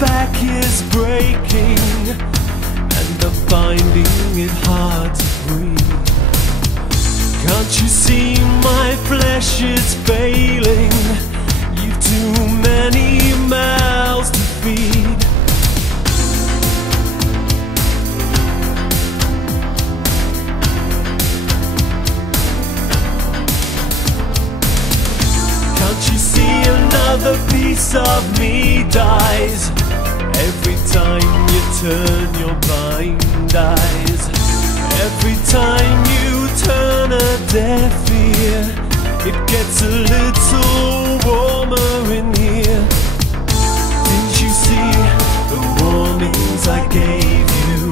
back is breaking, and I'm finding it hard to breathe. Can't you see my flesh is failing? You've too many mouths to feed. Can't you see another piece of me dies every time you turn your blind eyes? Every time you turn a deaf ear, it gets a little warmer in here. Didn't you see the warnings I gave you?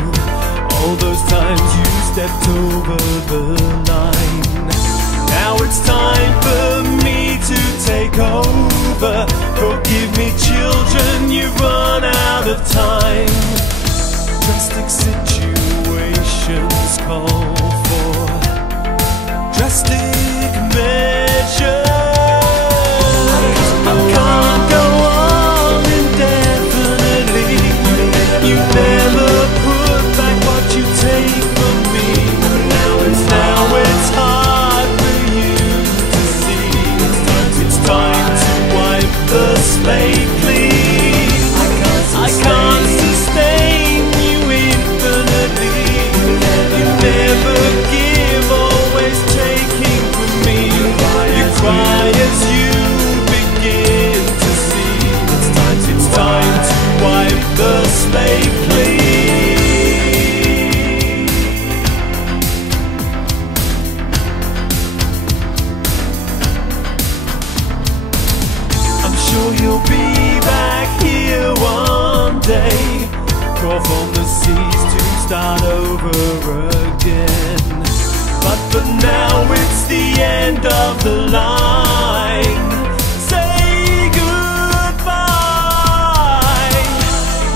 All those times you stepped over the line. Now it's time for me to take over. Forgive me, children, you've run out of time. Drastic situations call for drastic measures. I can't go on indefinitely. You never put back what you take from me. Now it's hard for you to see. It's time to wipe the slate clean. I can't sustain you infinitely. You never give, always taking from me. You cry as you begin to see. It's time to wipe the slate clean. I'm sure you'll be back here one day. Crawl from the seas to start over again. But for now it's the end of the line. Say goodbye.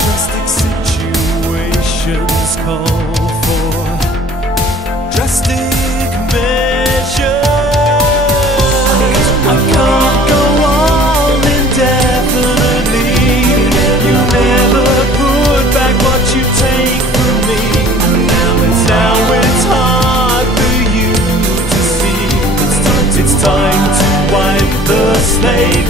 Drastic situations call for drastic measures. I can't go on indefinitely. You never put back what you take from me. Now it's hard for you to see. It's time to wipe the slate